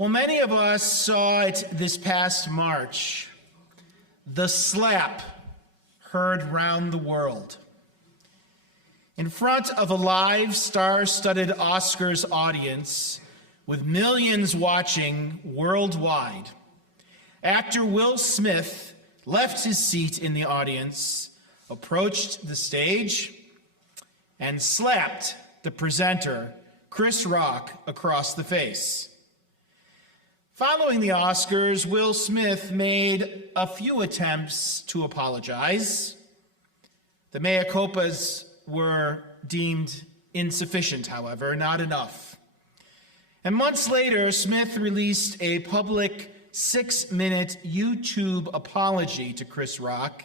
Well, many of us saw it this past March. The slap heard round the world. In front of a live, star-studded Oscars audience with millions watching worldwide, actor Will Smith left his seat in the audience, approached the stage, and slapped the presenter, Chris Rock, across the face. Following the Oscars, Will Smith made a few attempts to apologize. The mea culpas were deemed insufficient, however, not enough. And months later, Smith released a public 6-minute YouTube apology to Chris Rock,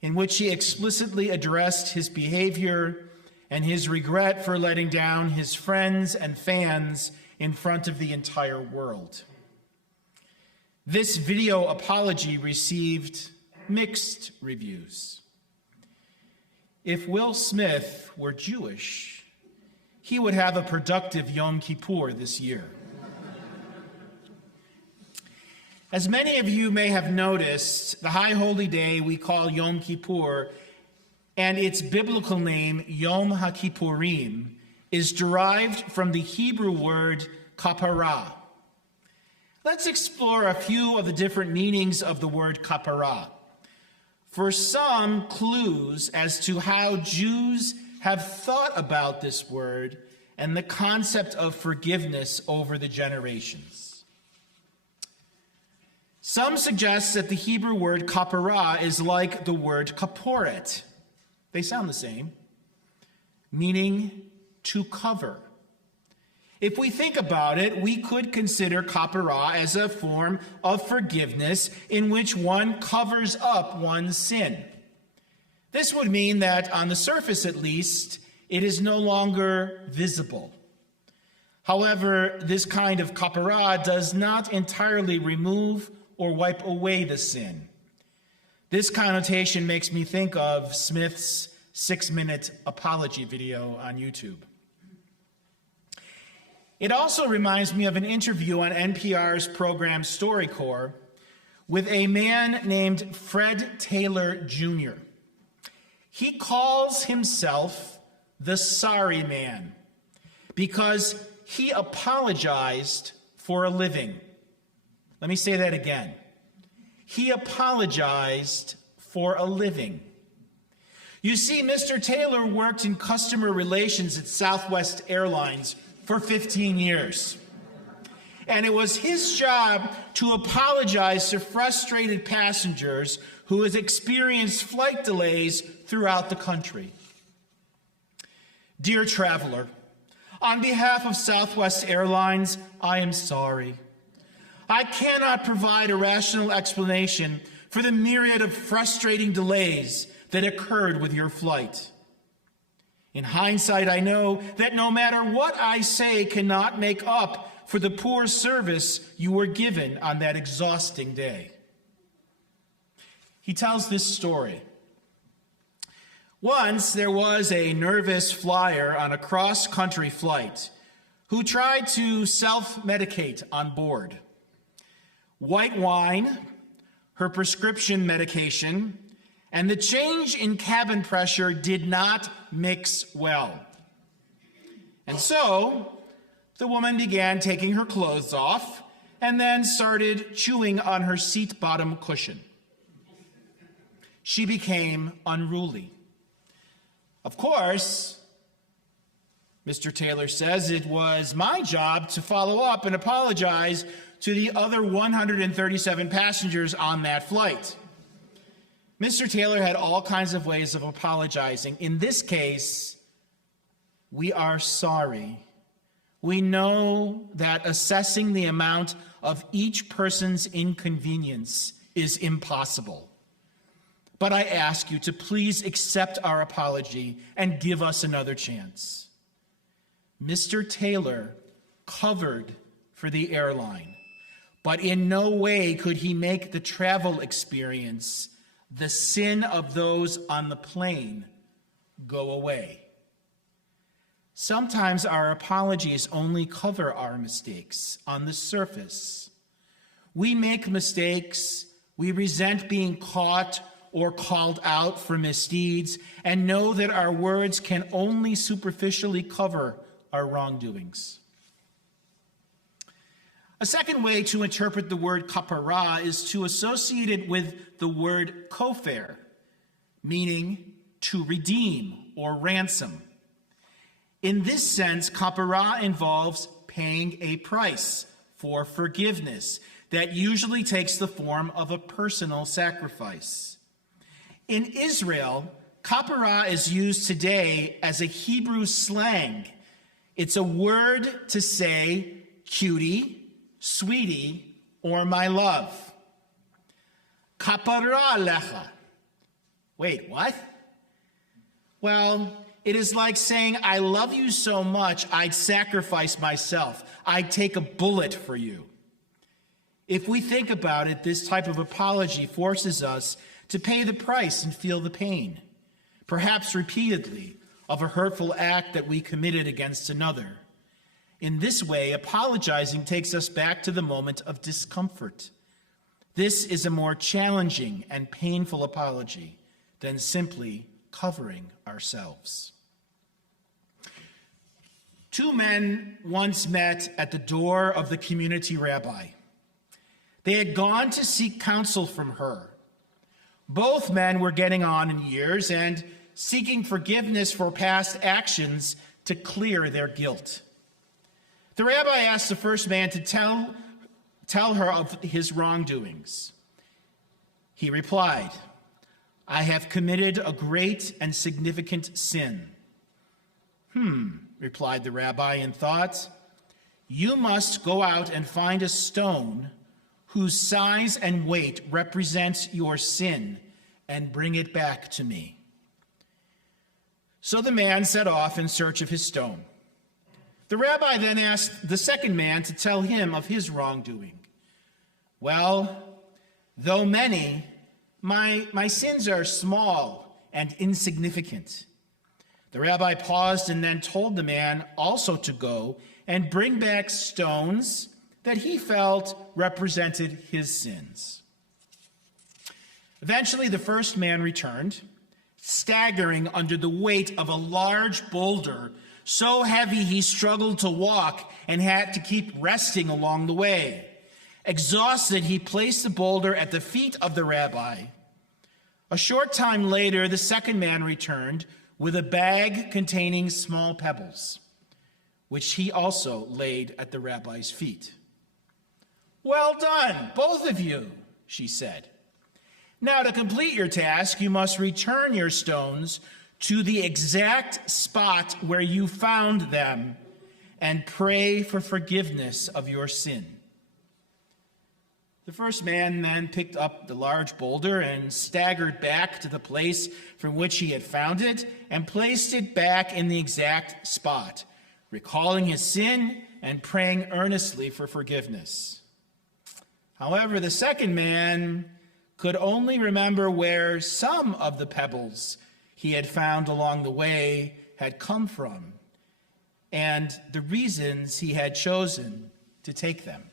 in which he explicitly addressed his behavior and his regret for letting down his friends and fans in front of the entire world. This video apology received mixed reviews. If Will Smith were Jewish, he would have a productive Yom Kippur this year. As many of you may have noticed, the high holy day we call Yom Kippur and its biblical name, Yom HaKippurim, is derived from the Hebrew word Kapparah. Let's explore a few of the different meanings of the word Kapparah. For some clues as to how Jews have thought about this word and the concept of forgiveness over the generations. Some suggest that the Hebrew word Kapparah is like the word kaporet. They sound the same, meaning to cover. If we think about it, we could consider Kapparah as a form of forgiveness in which one covers up one's sin. This would mean that, on the surface at least, it is no longer visible. However, this kind of Kapparah does not entirely remove or wipe away the sin. This connotation makes me think of Smith's 6-minute apology video on YouTube. It also reminds me of an interview on NPR's program StoryCorps with a man named Fred Taylor Jr. He calls himself the sorry man because he apologized for a living. Let me say that again. He apologized for a living. You see, Mr. Taylor worked in customer relations at Southwest Airlines for 15 years. And it was his job to apologize to frustrated passengers who had experienced flight delays throughout the country. Dear traveler, on behalf of Southwest Airlines, I am sorry. I cannot provide a rational explanation for the myriad of frustrating delays that occurred with your flight. In hindsight, I know that no matter what I say cannot make up for the poor service you were given on that exhausting day. He tells this story. Once there was a nervous flyer on a cross-country flight who tried to self-medicate on board. White wine, her prescription medication, and the change in cabin pressure did not mix well. And so, the woman began taking her clothes off and then started chewing on her seat bottom cushion. She became unruly. Of course, Mr. Taylor says, it was my job to follow up and apologize to the other 137 passengers on that flight. Mr. Taylor had all kinds of ways of apologizing. In this case, we are sorry. We know that assessing the amount of each person's inconvenience is impossible. But I ask you to please accept our apology and give us another chance. Mr. Taylor covered for the airline, but in no way could he make the travel experience, the sin of those on the plane, go away. Sometimes our apologies only cover our mistakes on the surface. We make mistakes, we resent being caught or called out for misdeeds, and know that our words can only superficially cover our wrongdoings. A second way to interpret the word kapparah is to associate it with the word kopher, meaning to redeem or ransom. In this sense, kapparah involves paying a price for forgiveness that usually takes the form of a personal sacrifice. In Israel, kapparah is used today as a Hebrew slang. It's a word to say cutie, sweetie, or my love. Kapparah lecha. Wait, what? Well, it is like saying, I love you so much, I'd sacrifice myself. I'd take a bullet for you. If we think about it, this type of apology forces us to pay the price and feel the pain, perhaps repeatedly, of a hurtful act that we committed against another. In this way, apologizing takes us back to the moment of discomfort. This is a more challenging and painful apology than simply covering ourselves. Two men once met at the door of the community rabbi. They had gone to seek counsel from her. Both men were getting on in years and seeking forgiveness for past actions to clear their guilt. The rabbi asked the first man to tell her of his wrongdoings. He replied, I have committed a great and significant sin. Replied the rabbi in thought. You must go out and find a stone whose size and weight represents your sin and bring it back to me. So the man set off in search of his stone. The rabbi then asked the second man to tell him of his wrongdoing. Well, though many, my sins are small and insignificant. The rabbi paused and then told the man also to go and bring back stones that he felt represented his sins. Eventually, the first man returned, staggering under the weight of a large boulder, so heavy he struggled to walk and had to keep resting along the way. Exhausted, he placed the boulder at the feet of the rabbi. A short time later, the second man returned with a bag containing small pebbles, which he also laid at the rabbi's feet. Well done, both of you, she said. Now, to complete your task, you must return your stones to the exact spot where you found them and pray for forgiveness of your sin. The first man then picked up the large boulder and staggered back to the place from which he had found it and placed it back in the exact spot, recalling his sin and praying earnestly for forgiveness. However, the second man could only remember where some of the pebbles he had found along the way had come from and the reasons he had chosen to take them.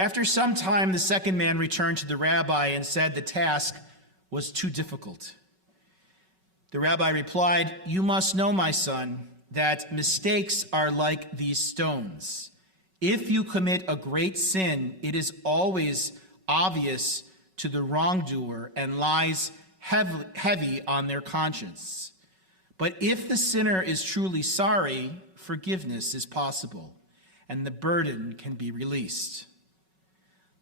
After some time, the second man returned to the rabbi and said the task was too difficult. The rabbi replied, You must know, my son, that mistakes are like these stones. If you commit a great sin, it is always obvious to the wrongdoer and lies heavy on their conscience. But if the sinner is truly sorry, forgiveness is possible, and the burden can be released.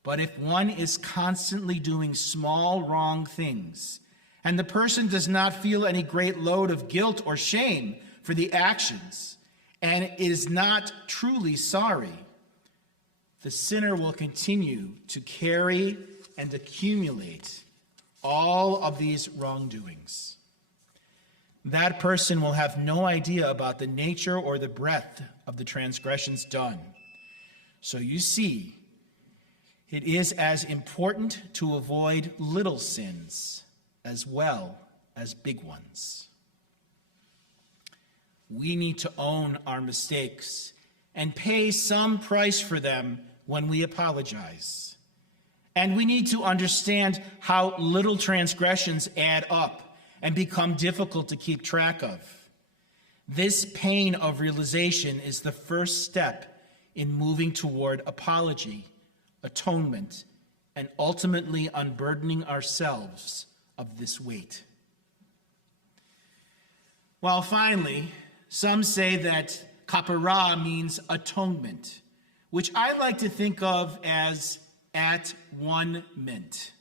But if one is constantly doing small wrong things, and the person does not feel any great load of guilt or shame for the actions, and is not truly sorry, the sinner will continue to carry and accumulate all of these wrongdoings. That person will have no idea about the nature or the breadth of the transgressions done. So you see, it is as important to avoid little sins as well as big ones. we need to own our mistakes and pay some price for them when we apologize. And we need to understand how little transgressions add up and become difficult to keep track of. This pain of realization is the first step in moving toward apology, atonement, and ultimately unburdening ourselves of this weight. While finally, some say that Kapparah means atonement, which I like to think of as at one mint.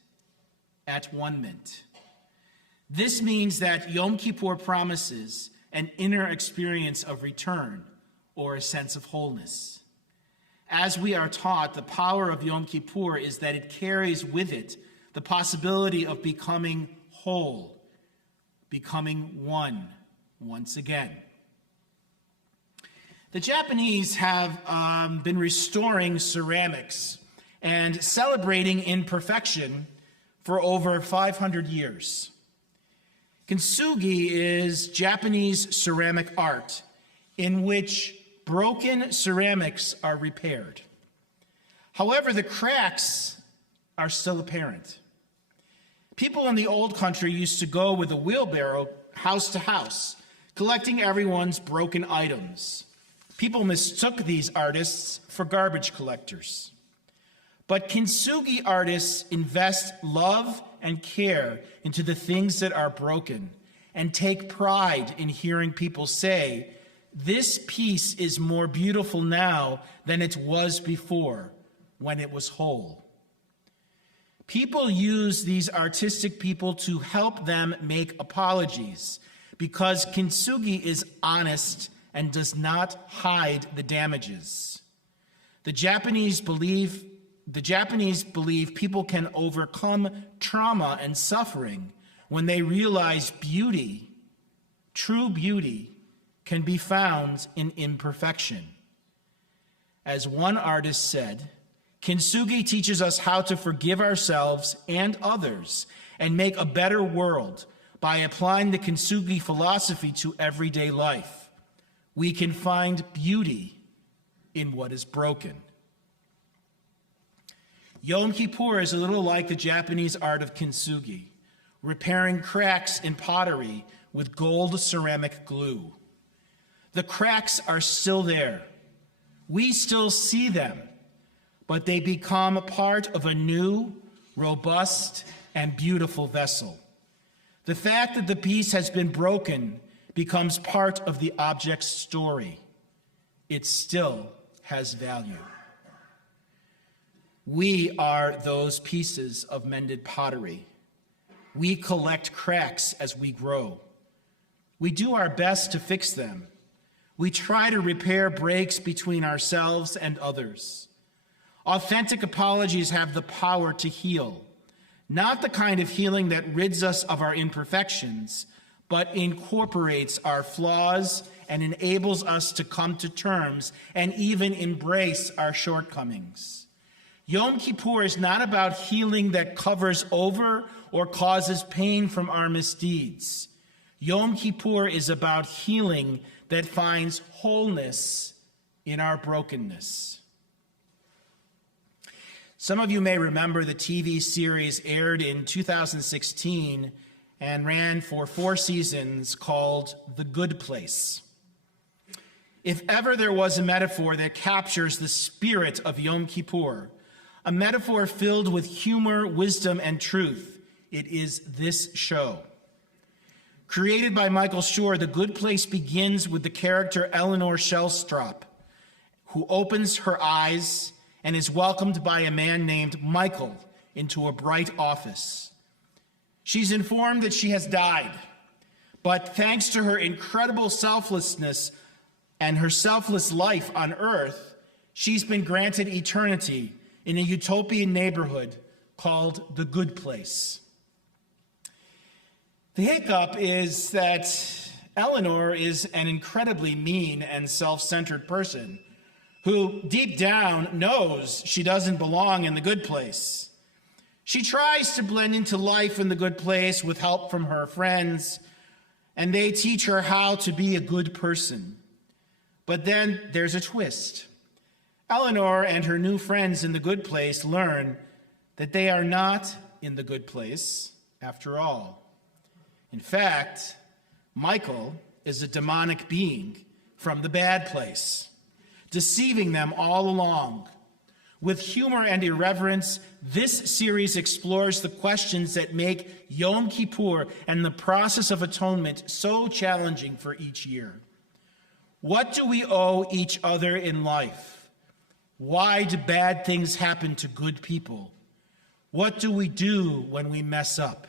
At one mint. This means that Yom Kippur promises an inner experience of return or a sense of wholeness. As we are taught, the power of Yom Kippur is that it carries with it the possibility of becoming whole, becoming one once again. The Japanese have been restoring ceramics and celebrating imperfection for over 500 years. Kintsugi is Japanese ceramic art in which broken ceramics are repaired. However, the cracks are still apparent. People in the old country used to go with a wheelbarrow house to house, collecting everyone's broken items. People mistook these artists for garbage collectors. But Kintsugi artists invest love and care into the things that are broken and take pride in hearing people say, "This piece is more beautiful now than it was before, when it was whole." People use these artistic people to help them make apologies because Kintsugi is honest and does not hide the damages. The Japanese believe people can overcome trauma and suffering when they realize beauty, true beauty, can be found in imperfection. As one artist said, Kintsugi teaches us how to forgive ourselves and others and make a better world by applying the Kintsugi philosophy to everyday life. We can find beauty in what is broken. Yom Kippur is a little like the Japanese art of Kintsugi, repairing cracks in pottery with gold ceramic glue. The cracks are still there. We still see them, but they become a part of a new, robust, and beautiful vessel. The fact that the piece has been broken becomes part of the object's story. It still has value. We are those pieces of mended pottery. We collect cracks as we grow. We do our best to fix them. We try to repair breaks between ourselves and others. Authentic apologies have the power to heal, not the kind of healing that rids us of our imperfections, but incorporates our flaws and enables us to come to terms and even embrace our shortcomings. Yom Kippur is not about healing that covers over or causes pain from our misdeeds. Yom Kippur is about healing that finds wholeness in our brokenness. Some of you may remember the TV series aired in 2016 and ran for 4 seasons called The Good Place. If ever there was a metaphor that captures the spirit of Yom Kippur, a metaphor filled with humor, wisdom, and truth, it is this show. Created by Michael Schur, The Good Place begins with the character Eleanor Shellstrop, who opens her eyes and is welcomed by a man named Michael into a bright office. She's informed that she has died, but thanks to her incredible selflessness and her selfless life on earth, she's been granted eternity in a utopian neighborhood called The Good Place. The hiccup is that Eleanor is an incredibly mean and self-centered person who deep down knows she doesn't belong in the good place. She tries to blend into life in the good place with help from her friends, and they teach her how to be a good person. But then there's a twist. Eleanor and her new friends in the good place learn that they are not in the good place after all. In fact, Michael is a demonic being from the bad place, deceiving them all along. With humor and irreverence, this series explores the questions that make Yom Kippur and the process of atonement so challenging for each year. What do we owe each other in life? Why do bad things happen to good people? What do we do when we mess up?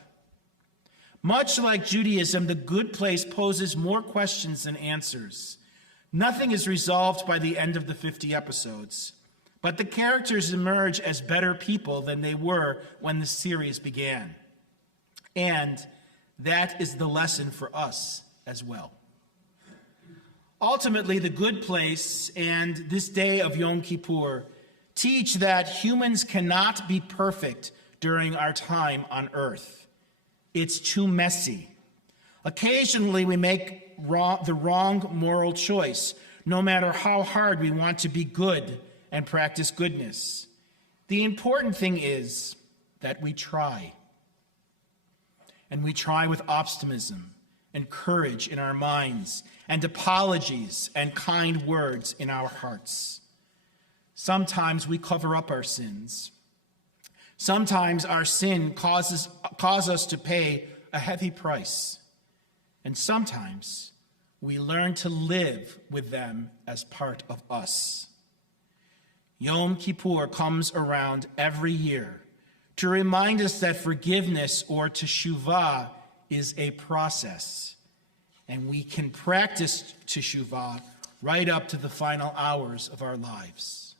Much like Judaism, the good place poses more questions than answers. Nothing is resolved by the end of the 50 episodes, but the characters emerge as better people than they were when the series began. And that is the lesson for us as well. Ultimately, the good place and this day of Yom Kippur teach that humans cannot be perfect during our time on earth. It's too messy. Occasionally, we make the wrong moral choice, no matter how hard we want to be good and practice goodness. The important thing is that we try. And we try with optimism and courage in our minds, and apologies and kind words in our hearts. Sometimes we cover up our sins. Sometimes our sin cause us to pay a heavy price. And sometimes we learn to live with them as part of us. Yom Kippur comes around every year to remind us that forgiveness, or teshuvah, is a process, and we can practice teshuvah right up to the final hours of our lives.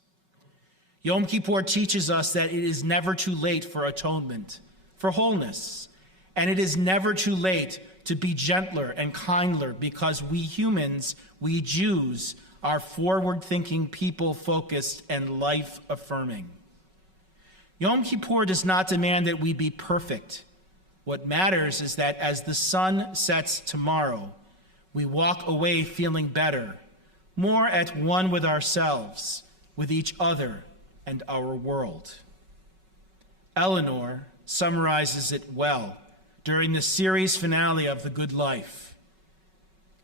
Yom Kippur teaches us that it is never too late for atonement, for wholeness, and it is never too late to be gentler and kinder, because we humans, we Jews, are forward-thinking, people-focused, and life-affirming. Yom Kippur does not demand that we be perfect. What matters is that as the sun sets tomorrow, we walk away feeling better, more at one with ourselves, with each other, and our world. Eleanor summarizes it well during the series finale of The Good Life.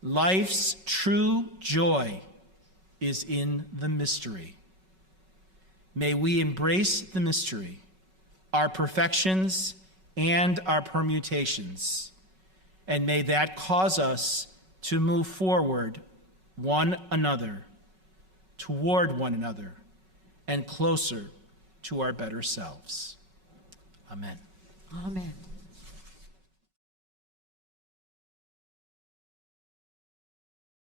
Life's true joy is in the mystery. May we embrace the mystery, our perfections and our permutations, and may that cause us to move forward toward one another, and closer to our better selves. Amen. Amen.